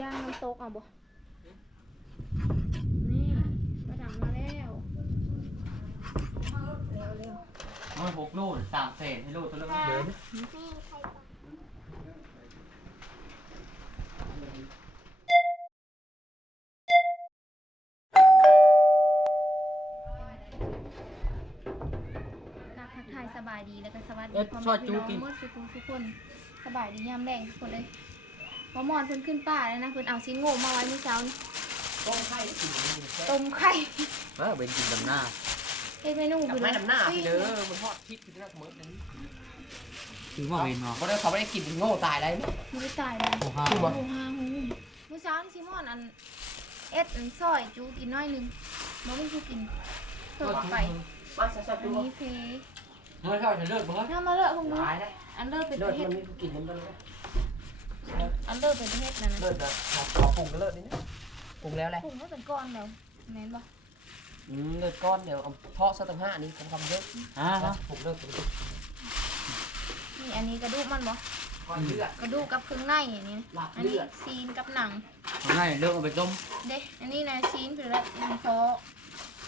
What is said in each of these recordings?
ย่างน้ำตกเอาบ่ นี่มาดังมาแล้วเร็วเร็วมันหกลูกสามเศษให้ลูกตัวเล็กเดินกับทักทายสบายดีแล้วก็สวัสดีพ่อแม่พี่น้องเมื่อสุขุมทุกคน สบายดียามแรงทุกคนเลย พอมอนเพิ่นขึ้นป่าแล้วนะเพิ่นเอาซิโง่มาไว้เมื่อเช้านี้ต้มไข่กินต้มไข่เออเป็นกินดำหน้าเฮ็ดเมนูกับคือไม้น้ำหน้าพี่เด้อมันทอดพริกพี่เด้อมื้อนึงถือว่าเป็นเนาะบ่ได้เขาไม่ได้กินโง่ตายเลยมั้ยไม่ได้ตายแล้วโอ้ห้าคือโอ้บ่ฮาฮูเมื่อเช้านี่ซิมอนอันเอ็ดอันซอยจูกินน้อยหนึงบ่มีผู้กินเพิ่มไปมาสับอันๆดูนี้เพเมื่อเช้าจะเลิกบ่ถ้ามาเลอะพวกนู้นตายแล้วอันเลิศเป็นเลิปศระเทมัศนมีผู้กินมันบ่เลย อันเลิศเป็นประเทศนั่นเลินะศแบบขอปรุงก็เลิศนี่นะปรุงแล้วแหละปรุงก็เป็นก้อนแล้วแม่นบ่อืมเลิศก้อนเดี๋ยวเอาทอดซะตั้งห้านี่ทำๆเยอะอ่านะปรุงเลิศปรุงนี่อันนี้กระดูกมันบ่ก้อนเลือด กระดูกกับเครื่องในอันนี้นะหลับอันเลืนี้อด ซีนกับหนังง่ายเลิกเอาไปต้มเด้อันนี้นะซีนคือละมันพอ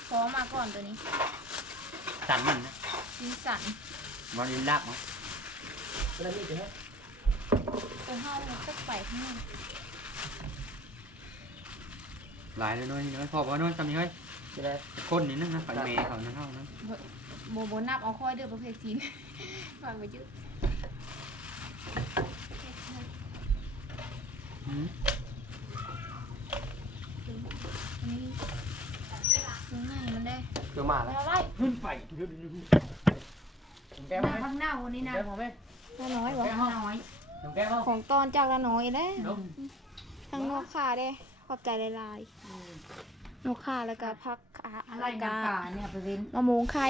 พอมาก่อนตัวนี้สันมันนะซีนสัน มันลินลากเนาะแล้วนี่จะให้ ตัวห้ามัก็ไปข้างนอกหลายเลยน้อยน้อยพอบ่น้อยทำยังไงจะได้คนนี่นะนะไปเมย์เขานั่นเท่านั้นโบโบนับเอาค่อยเด้อประเภทซีนวางไปยืดอืมอันนี้เครื่องในมันได้เดี๋ยวมาแล้วแล้วไรขึ้นไปแก้วหไหมข้างหน้าวันนี้นะแก้วพอไหมละน้อยบ่น้อย แก้วของตอนจากละน้อยเด้นมทางนกขาเด้ขอบใจหลายๆนกขาแล้วก็พักขาอะไรแล้วนะก็ป่าเนี่ยประเด็นมะม่วงไข่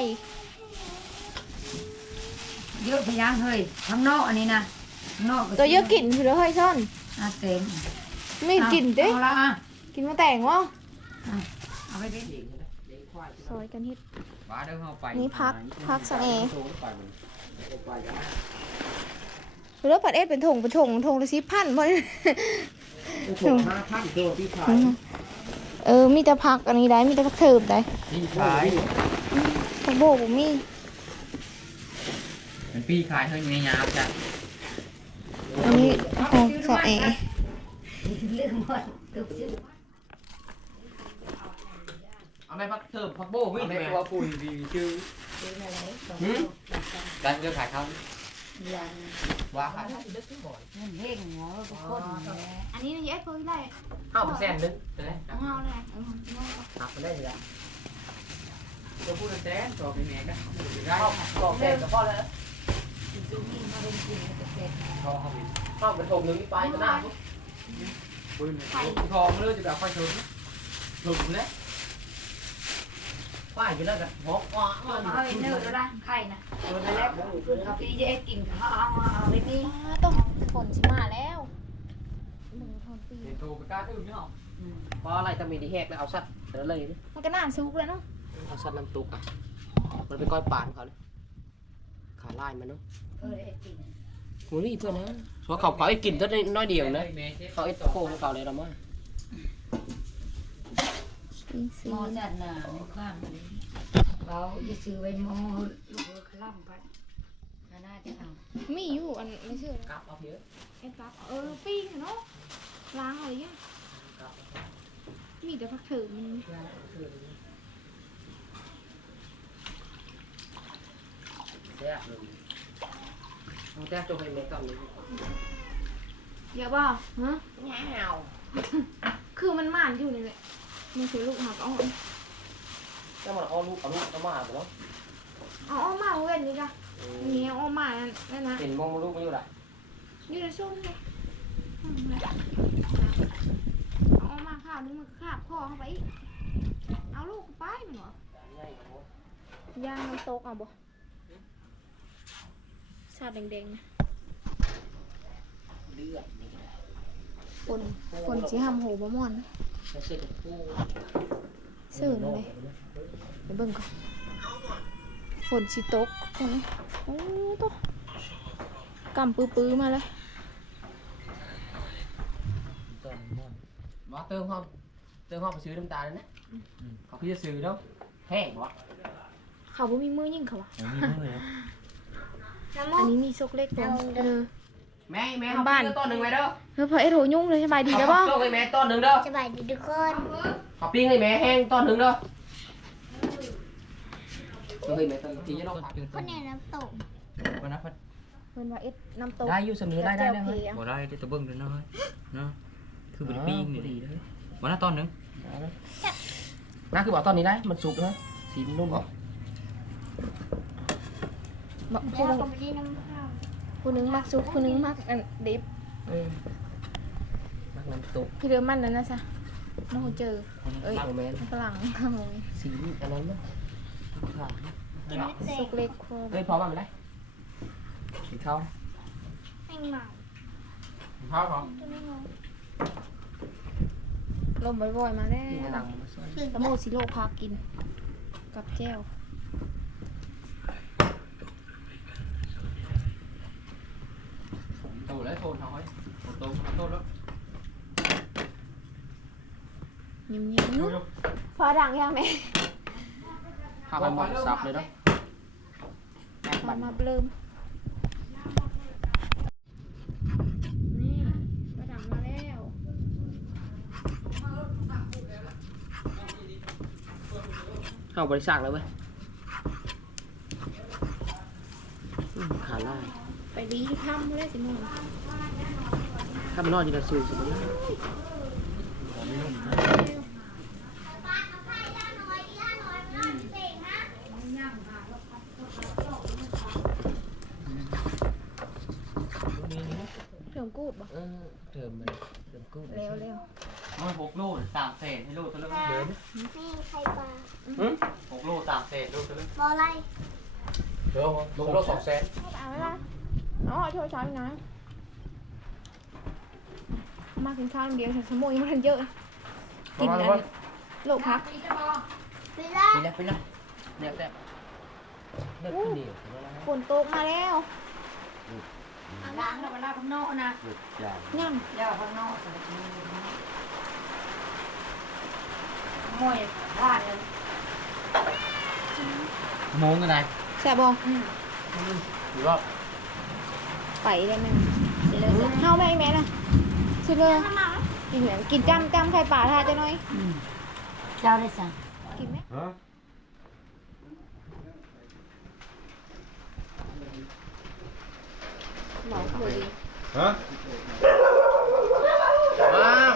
เยอะพะยังเฮ้ยข้างนอกอันนี้นะข้างนอกตัวเยอะกลิ่นคือเฮ้ยซ่อนอะเต็มไม่กลิ่นเด้เอาละอะกินมาแต่งวะเอาไปดิซอยกันเฮ็ด บ้าเดินเข้าไปนี่พักพักสังเอโชว์ไปมันไปกัน เลือปัดเอ็ดเป็นถงเป็นถงถงละสิพันบ่โชว์ห้าพันโชว์ที่ขายเออมีแต่พักอันนี้ได้มีแต่พักเทิบได้ปีขายพักโบกบ่มีเป็นปีขายเท่านี้ยามจ้ะอันนี้ของสังเอเรื่องหมดตึกชื่อเอาไหมพักเติมพักโบ้วิ่งไปตัวฝุ่นดีชื่อเป็นอะไรหืมการเลิกขายเขา ยันว่าขายมันเพ่งหัวทุกคนแหละอันนี้นี่เอ็ดเพิ่นได้ห้าเปอร์เซ็นต์นึงจะได้เอาเฮาได้เออหักไปได้เลยจะพูดแต่ต่อไปเมย์กันได้เข้าก่อแก่กับพ่อแล้วจริงๆนี่มาเป็นกินกับเป็ดทองเขาเป็นเข้าเป็นถงหนึ่งไปก็ได้ปืนทองเลยจะแบบไฟชนหลุดแล้ว ป้ายกินแล้วกันหอกว้าเอาไปเนื้อแล้วนะไข่นะตัวนั้นแหละเอาไปจะให้กินเขาเอาเอาไปนี่ต้องฝนสิมาแล้วมึงทนปีเห็นโทรไปกล้าตื่นไม่ออกเพราะอะไรจะมีดีแหกแล้วเอาสัตว์แต่ละเลยมันก็น่าซุกเลยเนาะเอาสัตว์น้ำตุกอะมันเป็นก้อยปานเขาเลยขาลายมันเนาะเออให้กินหมูนี่เพื่อนนะเพราะเขาเขาไอ้กินตัวน้อยเดียวนะเมย์เขาไอ้โค้งเขาเลยเรามา สีสีหมอจัดหนาในข้างนี้เราจะซื้อไว้หมอลูกคล่ำพัดน่าจะเอามีอยู่อันไม่เชื่อกลับเอาเพียเอ็ดปั๊บเออปิ้งเนาะล้างอะไรเงี้ยมีแต่พักเถิมมันแซ่บเลยเอาแซ่บจงไปเมกับนี้เยอะป่ะฮะแง่วคือมันหมานอยู่นี่แหละมั นคือลูกหักเอาแล้วมันเอาลูกเอาลูกเอามาไปเนาะเอาเอามาเว้นนี่จ้ะนี่เอามานั่นนั่นนะเห็นมองลูกมันอยู่ไหนอยู่ในส้มเลยเอาเอามาข้าวนึงมันขาบคอเข้าไปอีกเอาลูกไปมันเหรอย่างน้ำตกเอาบ่ชาดแดงๆนะเลือดนี่คนคนสิห้ำโหบ่ม่อนนะ ไม่ใช่กับผู้ซื้อนั่นเลยไปเบิ่งก่อนฝนสิตกคนนี้โอ้ตัวกำปื้อๆมาเลยมาเติมห้องเติมห้องไปซื้อน้ำตาลนะเขาพี่จะซื้อเนาะแห้งบ่เขาบ่มีมือยิ่งเขาวะอันนี้มีซกเล็กตัวเออ แม่แม่เขาพี่ต้นหนึ่งไว้เด้อเฮ้ยพอเอ็ดโหยุ่งเลยสบายดีแล้วป่ะต้นให้แม่ต้นหนึ่งเด้อสบายดีทุกคนขอปิ้งให้แม่แห้งต้นหนึ่งเด้อเฮ้ยแม่ต้นทีจะต้องผัดคนเนี่ยน้ำตกวันนั้นพัดเพิ่นว่าเอ็ดน้ำตกได้อยู่เสมอได้ได้ได้แจ่วเฮ้ยเพียงบ่ได้ได้แตะเบิ้งเลยเนาะเฮ้ยเนาะคือบไดปิ้งนี่ดีเลยวันนั้นตอนหนึงน่าคือบอกตอนนี้ได้มันสุกเลยสีมันนุ่มบแล้ผู้วหนึงก็ไม่ได้น้ำข้าว ผู้หนึงมักซุปผู้หนึงมักอันดิบเออมักน้ำซุปพี่เดิมมันนั่นนะจ๊ะน้องเจอ เอ้ยโมเมนต์ฝรั่งงงสีอันนั้นมั้งขาวกินไม่เสร็ซจกเล็กโคเฮ้ยพร้อมมาไหมได้สีเทาไม่เมาข้าวพร้อมจะไม่งงลมบ่อยๆมาแล้ที่มะวนาวมาช่วยตื่นตะโมสิโลพากิน กับแจ้ว โตแล้วโทนน้อยโตโตโตแล้วเงียบๆนุ๊กฟ้าดังยังแม่ข้าวมันหมดซับเลยเนาะแม่ฟ้าปั่นมาเริ่มนี่ฟ้าดังมาแล้วเข้าบริษัทแล้วเว้ยอืมขาล่าย ไปดีที่ถ้ำเลยสิมึงถ้ามันนอนอยู่ในสูสมมติเพิ่มกูดบ่เออเติมมันเติมกุ้งเร็วเร็วมันหกโลสามเศษให้โลตัวละเดินนี่ใครปลาหกโลสามเศษโลตัวละบออะไรเดี๋ยวลงรถสองแสนเอาไหมล่ะ อ๋อโทษช้อนนะมากินข้าวอย่างเดียวฉันสมุยมันเยอะ กินอันนี้โลกพักไปละไปแล้วไปแล้วเนี่ยแต่เลิกที่นี่ฝนตกมาแล้วล้างแล้วเวลาข้างนอกนะอย่างยังย่าข้างนอกมวยบ้านเลยโมงกันไหนแซ่บบ่หรือว่า ไปได้ไหมเฮาแม่แม่น่ะสิเลยกินเหมือนกินจ้ำจ้ำไข่ป่าทาจะน้อยเจ้าได้สั่งกินไหมฮะหลอกเลยดีฮะว้าว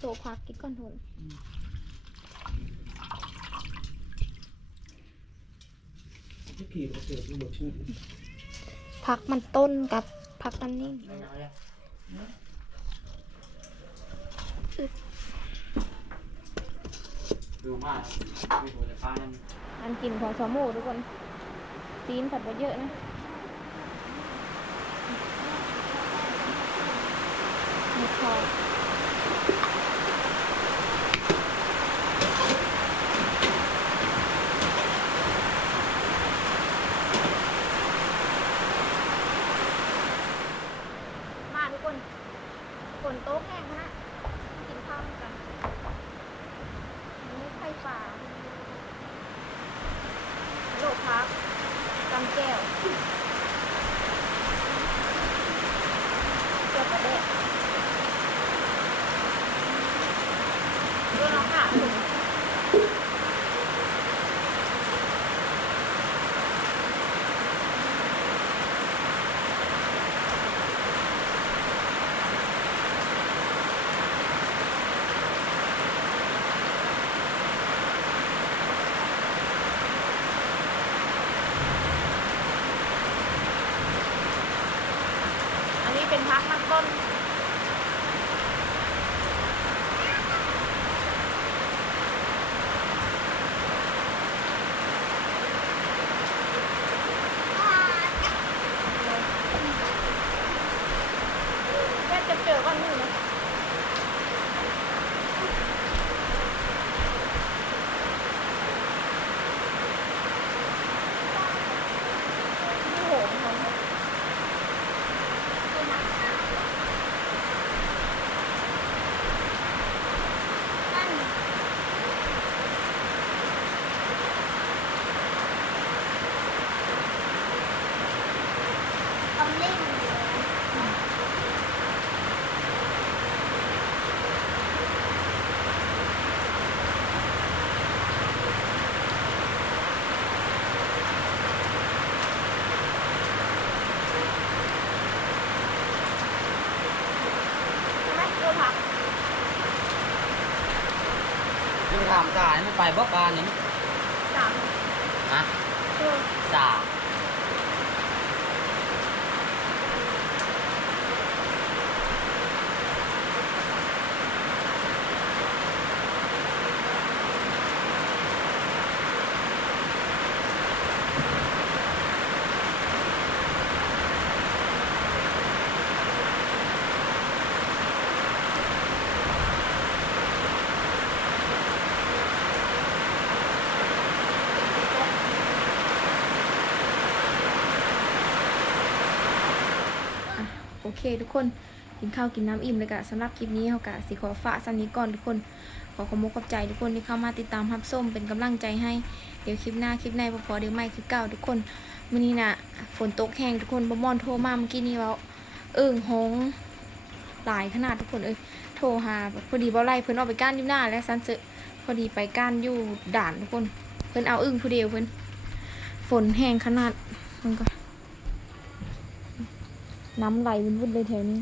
โตพักกินก่อนทุน ที่ขี่มาเสือกมันหมดชื่อ พักมันต้นกับพักมันนิ่งดูมากไม่โดนแต่ป้านั่นอันกินของสมูทุกคนตีนผัดไปเยอะนะมีพอมาทุกคนฝนโต๊ะแห้งนะกินข้าวกันนี่ไข่ปลา โล พักกำแก้วแก้วกระเดะดูน้องค่ะถุงอันนี้เป็นพักมันต้น แค่จะเจอกันหนึ่งนะโอ้โหำเล่นอยู่ ไม่กลัวผัก ยังถามกาย ไปบ่ปานนี่าม ฮะ ตัว สา โอ เคทุกคนกินข้าวกินน้ำอิ่มเลยกะสำหรับคลิปนี้เขากะสิขอฝากสันนี้ก่อนทุกคน ขอขอบคุณขอบใจทุกคนที่เข้ามาติดตามรับส้มเป็นกำลังใจให้เดี๋ยวคลิปหน้าคลิปในพอเดี๋ยวไม่คลิปเก่าทุกคนมื้อนี้น่ะฝนตกแห้งทุกคนบอมอนโทรมาเมื่อกี้นี้ว่าเอิ้งหงหลายขนาดทุกคนเอ้ยโทรหาพอดีบ่ไล่เพิ่นออกไปก้านอยู่หน้าแล้วซันเจอพอดีไปก้านอยู่ด่านทุกคน เพิ่นเอาอึ้งผู้เดียวเพิ่นฝนแห้งขนาดมันก็ น้ำไหลวุ่นๆเลยแถวนี้